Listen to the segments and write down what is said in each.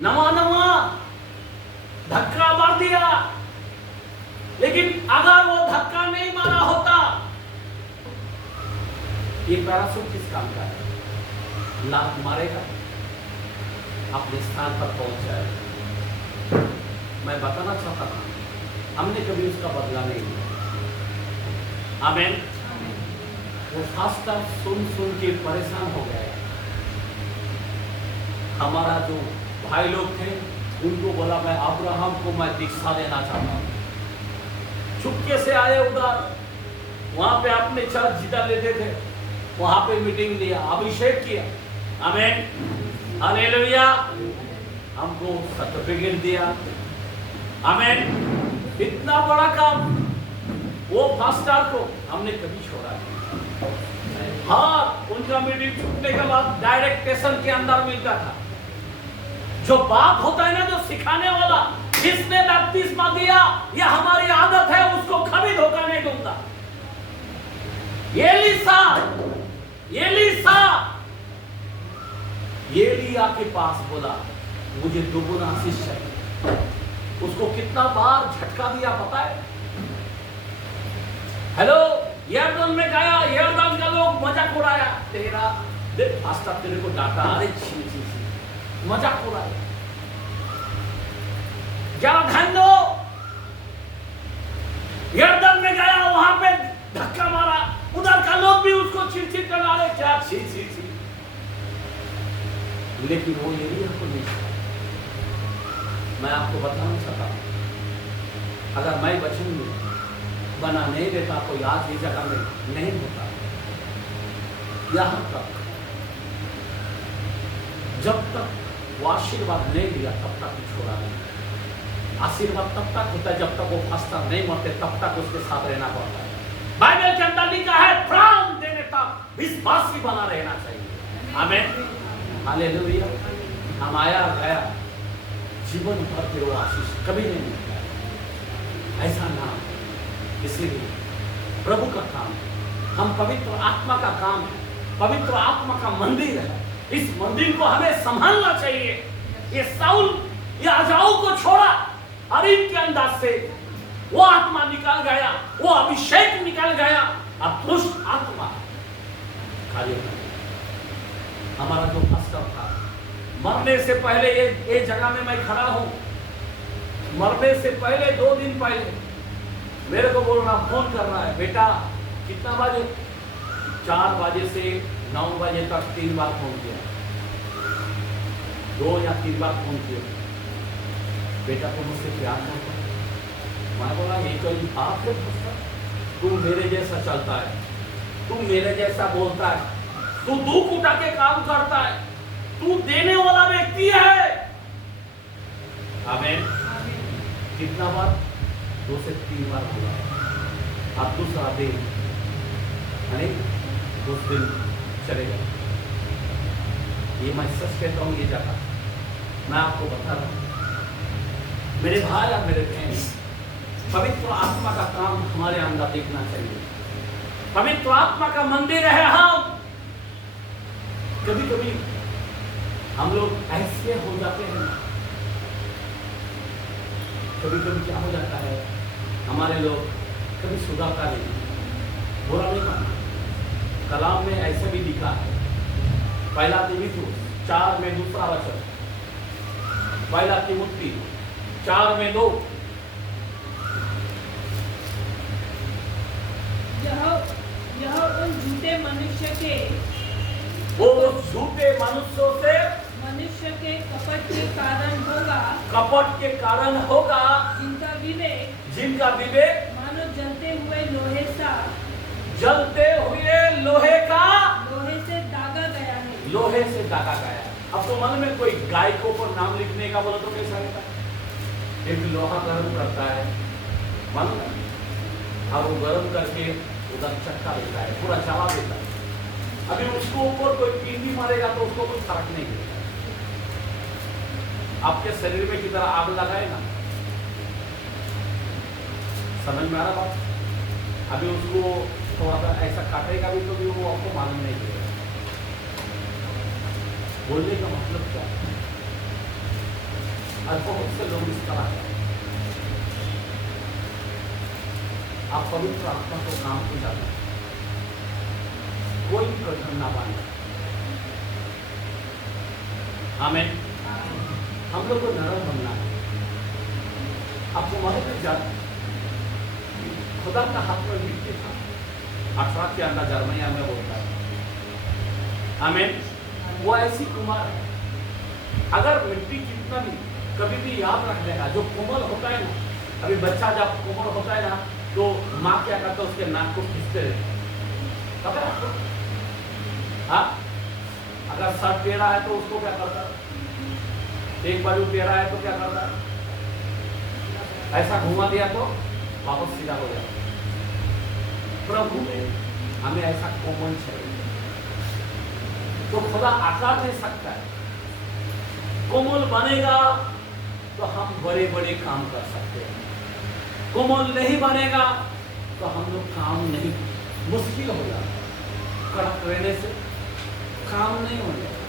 नवा नवा धक्का मार दिया, लेकिन अगर वो धक्का नहीं मारा होता, ये पैराशूट किस काम का है? लात मारेगा, अपने स्थान पर पहुंच जाएगा। मैं बताना चाहता था, हमने कभी उसका बदला नहीं लिया। आमीन। वो फास्टर सुन सुन के परेशान हो गया। हमारा जो भाई लोग थे, उनको बोला मैं अब्राहम को मैं दीक्षा देना चाहता हूँ। चुपके से आए उधर, वहां पे अपने चर्च जितना लेते थे, वहां पे मीटिंग लिया, अभिषेक किया। आमीन, हालेलुया। हमको सर्टिफिकेट दिया। आमीन। इतना बड़ा काम वो फास्टर को हमने कभी छोड़ा नहीं। हाँ, उनका मीटिंग छूटने के बाद डायरेक्ट स्टेशन के अंदर मिलता था। जो बाप होता है ना, जो सिखाने वाला, जिसने बपतिस्मा दिया, यह हमारी आदत है, उसको कभी धोखा नहीं दूंगा। एलिया के पास बोला मुझे दुगुना आशीष चाहिए। उसको कितना बार झटका दिया पता है? हेलो, यरदन में गया, यरदन का लोग मजाक उड़ाया, तेरा देख फास्टर तेरे को डांटा, अरे छी छी छी, मजाक उड़ाया। क्या घंटो यरदन में गया, वहां पे धक्का मारा, उधर का लोग भी उसको चिड़चिड़ कर रहे, क्या छी छी छी। लेकिन वो एलिया को नहीं था। मैं आपको बताना चाहता हूं, अगर मैं वचन में बना नहीं देता तो आज ये जगह में नहीं होता। यहां तक जब तक वो आशीर्वाद नहीं लिया तब तक छोड़ा नहीं। आशीर्वाद तब तक होता है जब तक वो फास्टर नहीं मरते, तब तक उसके साथ रहना पड़ता है। बाइबल के अंदर लिखा है प्राण देने तक विश्वासी बना रहना चाहिए। आमीन, हालेलुया। हम आया गया जीवन भर के वो आशीष कभी नहीं मिलता है, ऐसा ना। इसलिए प्रभु का काम है, हम पवित्र आत्मा का काम है, पवित्र आत्मा का मंदिर है। इस मंदिर को हमें संभालना चाहिए। ये साउल ये अजाऊ को छोड़ा, अरीब के अंदर से वो आत्मा निकल गया, वो अभिषेक निकल गया, अब दुष्ट आत्मा खाली। हमारा जो फास्टर था, मरने से पहले ये जगह में मैं खड़ा हूं, मरने से पहले 2 दिन पहले मेरे को बोल रहा, फोन कर रहा है, बेटा कितना बजे? 4 बजे से 9 बजे तक 3 बार फोन किया, 2 या 3 बार फोन किया। बेटा तुम मुझसे प्यार करता है? मैं बोला ये तो बात है, तू मेरे जैसा चलता है, तू मेरे जैसा बोलता है, तू दुख उठा के काम करता है, तू देने वाला व्यक्ति है। आमीन। कितना बार? 2 से 3 बार बोला। अब दूसरा दिन यानी 2 दिन चले गए। ये मैं सच कहता हूँ, ये जगह मैं आपको बता रहा हूँ मेरे भाई और मेरे बहन, पवित्र आत्मा का काम हमारे अंदर देखना चाहिए। पवित्र आत्मा का मंदिर है हम। कभी कभी हम लोग ऐसे हो जाते हैं, कभी कभी क्या हो जाता है, हमारे लोग कभी सुधारता नहीं, बुरा नहीं मानना। कलाम में ऐसे भी लिखा है, पहला तीमुथियुस 4 में 2 वचन, पहला तीमुथी 4 में 2, यह उन झूठे मनुष्य के, वो झूठे मनुष्यों से, मनुष्य के कपट के कारण होगा, कपट के कारण होगा, जिनका विवेक मानो जलते हुए लोहे से दागा गया है। लोहे से दागा गया। अब तो मन में कोई गाय के ऊपर नाम लिखने का बोला तो कैसा रहता? एक लोहा गर्म करता है मन में, और वो गर्म करके उधर चक्का देता है, पूरा जला देता है। अभी उसको ऊपर कोई पींदी मारेगा तो उसको कुछ फर्क नहीं पड़ेगा। आपके शरीर में की तरह आग लगाए ना, समझ में आ रहा बात? अभी उसको थोड़ा सा ऐसा काटेगा भी तो भी वो आपको मालूम नहीं पड़ेगा। बोलने का मतलब क्या है? और बहुत से लोग इस तरह हैं। आप पवित्र आत्मा को काम को जाना, कोई प्रश्न ना माने। हमें हम लोग को नरम बनना है। आपको मालूम है जान खुदा का हाथ में मिट्टी था, 18 के अंदर जर्मनिया में होता है। हमें वो ऐसी कुमार है, अगर मिट्टी कितना भी कभी भी याद रख लेगा, जो कोमल होता है ना, अभी बच्चा जब कोमल होता है ना, तो माँ क्या करता है, उसके नाक को खींचते रहते, पता है आपको? हाँ, अगर सर टेढ़ा है तो उसको क्या करता है, एक बाजू टेढ़ा है तो क्या करता है, ऐसा घुमा दिया तो वापस सीधा हो जाता। प्रभु में हमें ऐसा कोमल चाहिए, तो खुदा आकार दे सकता है। कोमल बनेगा तो हम बड़े बड़े काम कर सकते हैं, कोमल नहीं बनेगा तो हम लोग काम नहीं, मुश्किल हो जाता। कड़क रहने से काम नहीं हो जाएगा।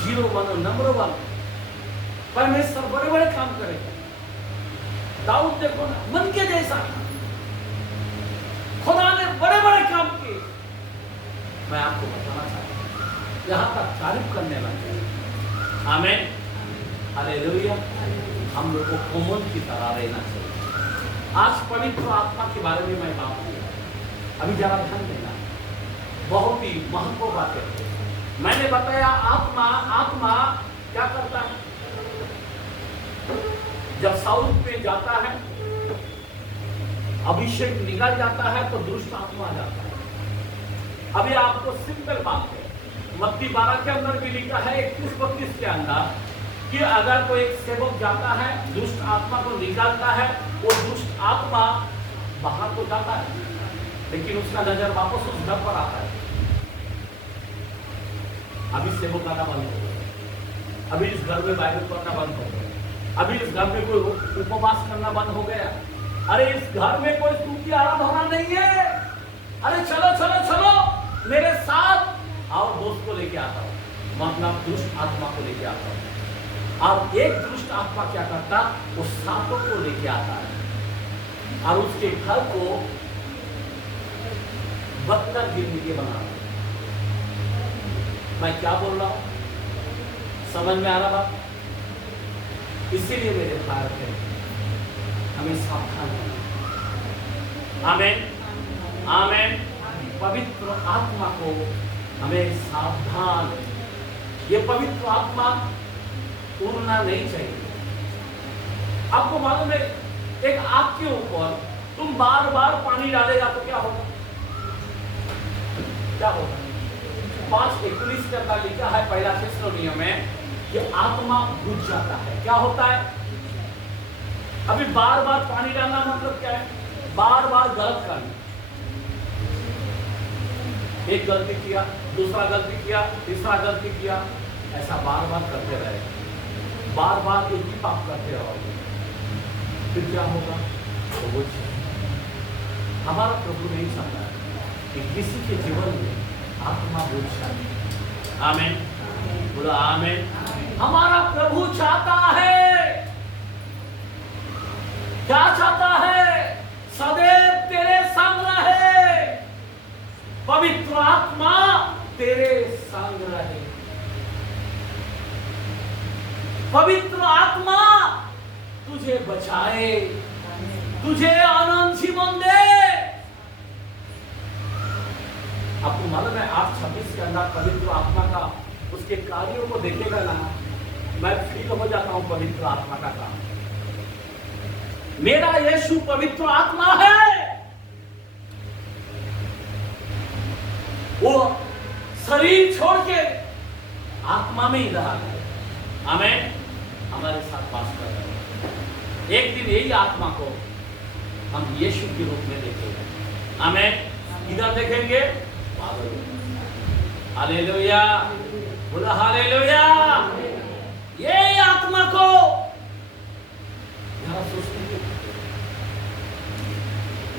जीरो बनो, नंबर वन। परमेश्वर बड़े बड़े काम करेगा। दाऊद देखो ना, मन के जैसा खुदा ने बड़े बड़े काम किए। मैं आपको बताना चाहता हूं, यहां तक तारीफ करने लगे। आमीन, हालेलुया। हम लोग को कोमल की तरह रहना चाहिए। आज पवित्र आत्मा के बारे में मैं बात किया, अभी जरा ध्यान देना, बहुत ही महत्वपूर्ण बात है। मैंने बताया आत्मा क्या करता है, जब साउल पे जाता है, अभिषेक निकल जाता है तो दुष्ट आत्मा आ जाता है। अभी आपको सिंपल बात है, मत्ती 12 के अंदर भी लिखा है, 31-32 के अंदर, कि अगर कोई एक सेवक जाता है, दुष्ट आत्मा को निकालता है, वो दुष्ट आत्मा बाहर तो जाता है, लेकिन उसका नजर वापस उस घर पर आता है। अभी सेवक आना बंद हो गया, अभी इस घर में बाइबल पढ़ना बंद हो गया, अभी इस घर में कोई उपवास करना बंद हो गया, अरे इस घर में कोई स्तुति आराधना नहीं है, अरे चलो चलो चलो मेरे साथ, और दोस्त को लेके आता हूं, मतलब दुष्ट आत्मा को लेके आता हूं। और एक दुष्ट आत्मा क्या करता, उस सांपों को लेके आता है और उसके घर को बदतर गिरने के बना रहा। मैं क्या बोल रहा हूं, समझ में आ रहा बात? इसीलिए मेरे भाई है, हमें सावधान रहना। आमीन, आमीन। पवित्र आत्मा को हमें सावधान, ये पवित्र आत्मा उड़ना नहीं चाहिए। आपको मालूम है, एक आग के ऊपर तुम बार बार पानी डालेगा तो क्या होगा, क्या होगा? 5:19 के अंदर लिखा है, पहला थिस्सलुनीय में, कि आत्मा बुझ जाता है। क्या होता है? अभी बार बार पानी डालना मतलब क्या है? बार बार गलत करना। एक गलती किया, दूसरा गलती किया, तीसरा गलती किया, ऐसा बार बार करते रहे, बार बार एक ही पाप करते रहोगे, फिर क्या होगा? तो वो हमारा प्रभु नहीं चाहता है कि किसी के जीवन में आत्मा बुझ जाए। आमीन, बोलो आमीन। हमारा प्रभु चाहता है, क्या चाहता है? सदैव तेरे संग रहे, पवित्र आत्मा तेरे संग रहे, पवित्र आत्मा तुझे बचाए, तुझे आनंद जीवन दे। आपको मालूम है 8:26 के अंदर पवित्र आत्मा का, उसके कार्यों को देखेगा ना, मैं फील हो जाता हूं पवित्र आत्मा का काम। मेरा यीशु पवित्र आत्मा है, वो शरीर छोड़ के आत्मा में इधर आ गए। आमीन, हमारे साथ वास कर रहे हैं। एक दिन यही आत्मा को हम यीशु के रूप में देखेंगे। आमीन, इधर देखेंगे, हालेलुया, बोला हालेलुया। ये आत्मा को जरा सोचने की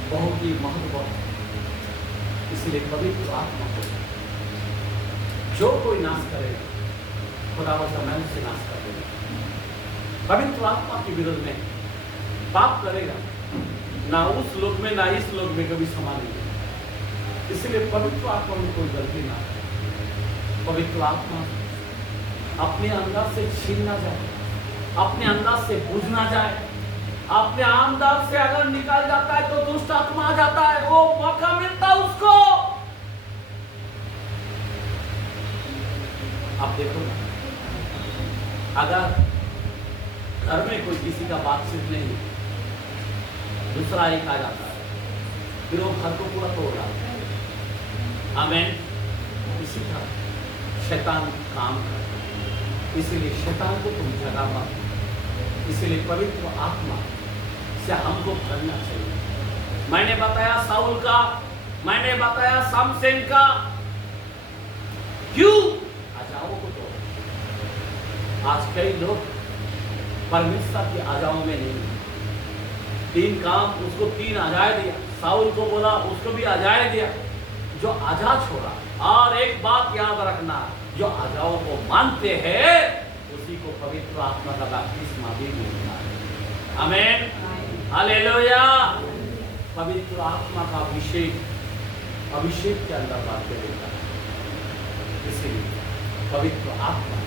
बहुत ही महत्वपूर्ण, इसलिए पवित्र आत्मा को जो कोई नाश करेगा, खुदा वह समय से नाश कर देगा। पवित्र आत्मा के विरोध में पाप करेगा, ना उस लोक में ना इस लोक में कभी समा नहीं होगा। इसलिए पवित्र आत्मा में कोई गलती ना करे। पवित्र आत्मा अपने अंदर से छीन ना जाए, अपने अंदर से बुझ ना जाए। अपने अंदर से अगर निकल जाता है तो दुष्ट आत्मा आ जाता है, वो मौका मिलता है उसको। आप देखो ना, अगर घर में कोई किसी का बातचीत नहीं, दूसरा एक आ जाता है, फिर वो घर को पूरा तोड़ डालता है। आमीन। इसी तरह शैतान काम करता है, इसीलिए शैतान को तुम जगा मत। इसीलिए पवित्र आत्मा से हमको भरना चाहिए। मैंने बताया साउल का, मैंने बताया सामसेन का, क्यों आजाओं को तोड़। आज कई लोग परमेश्वर की आजाओं में नहीं। 3 काम उसको 3 आजाए दिया, साउल को बोला उसको भी आजाए दिया, जो आजा छोड़ा। और एक बात याद रखना, जो आजाओं को मानते हैं उसी को पवित्र आत्मा का बपतिस्मा भी मिलता है। आमीन, हालेलुया। पवित्र आत्मा का अभिषेक के अंदर बातें देता है। इसलिए पवित्र आत्मा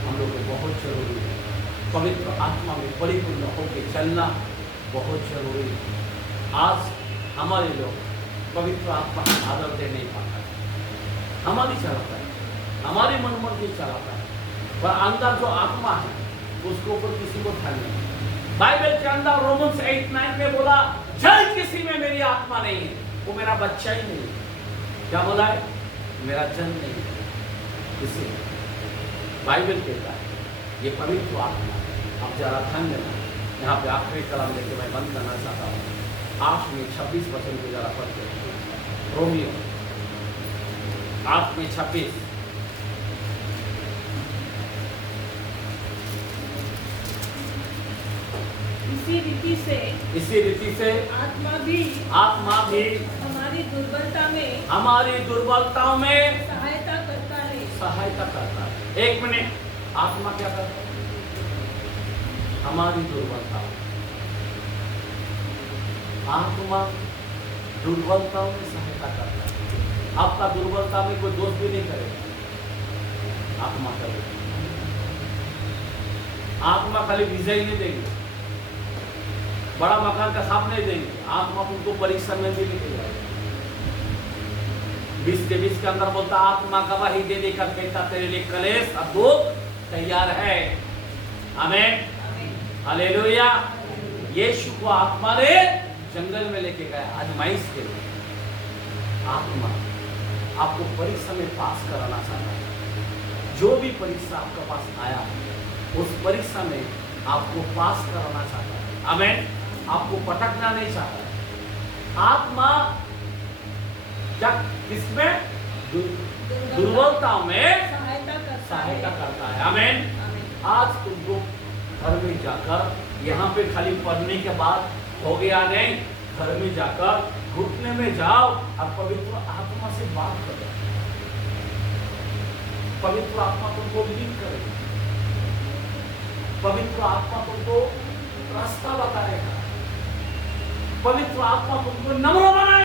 हम लोग को बहुत जरूरी है। पवित्र आत्मा में परिपूर्ण होकर चलना बहुत जरूरी है। आज हमारे लोग पवित्र आत्मा की आदत दे नहीं पाता है, हमारी चलाता है, हमारी मनमर्जी चलाता है, पर अंदर जो आत्मा है उसके ऊपर किसी को ध्यान नहीं। बाइबल के अंदर रोमन्स 8:9 में बोला, जब किसी में मेरी आत्मा नहीं है वो मेरा बच्चा ही नहीं है। क्या बोला है? मेरा जन नहीं है। इसीलिए बाइबल कहता है ये पवित्र आत्मा। अब जरा ध्यान देना, यहाँ पे आखिरी कलाम लेके मैं बंद करना चाहता हूँ। 8 में 26 वचन को जरा पढ़ते हैं। रोमियो 8 में 26। इसी रीति से आत्मा भी हमारी दुर्बलताओं में सहायता करता है। 1 मिनट, आत्मा क्या करता है? हमारी दुर्बलता, आत्मा दुर्बलताओं में सहायता करता है। आपका दुर्बलता में कोई दोष भी नहीं करेगा, आत्मा करेगा। आत्मा खाली विजय नहीं देंगे, बड़ा मकान का साथ नहीं देंगे, आत्मा उनको परीक्षा में भी लेके जाएगा। 20 के 20 के अंदर बोलता, आत्मा गवाही दे देकर कहता तेरे लिए कलेश अब वो तैयार है। आमीन, हालेलुया। यीशु को आत्मा ने जंगल में लेके गया आजमाइश के लिए। आत्मा आपको परीक्षा में पास कराना चाहता है। जो भी परीक्षा आपके पास आया उस परीक्षा में आपको पास कराना चाहता है। आमीन। आपको पटकना नहीं चाहता है। आत्मा जब किसमें दुर्बलताओं में सहायता करता है। आमीन। आज तुमको घर में जाकर, यहाँ पे खाली पढ़ने के बाद हो गया नहीं, घर में जाकर घुटने में जाओ और पवित्र आत्मा से बात करो। पवित्र आत्मा तुमको लीड करेगा, पवित्र आत्मा तुमको रास्ता बताएगा, पवित्र आत्मा तुमको नम्र बनाएगा।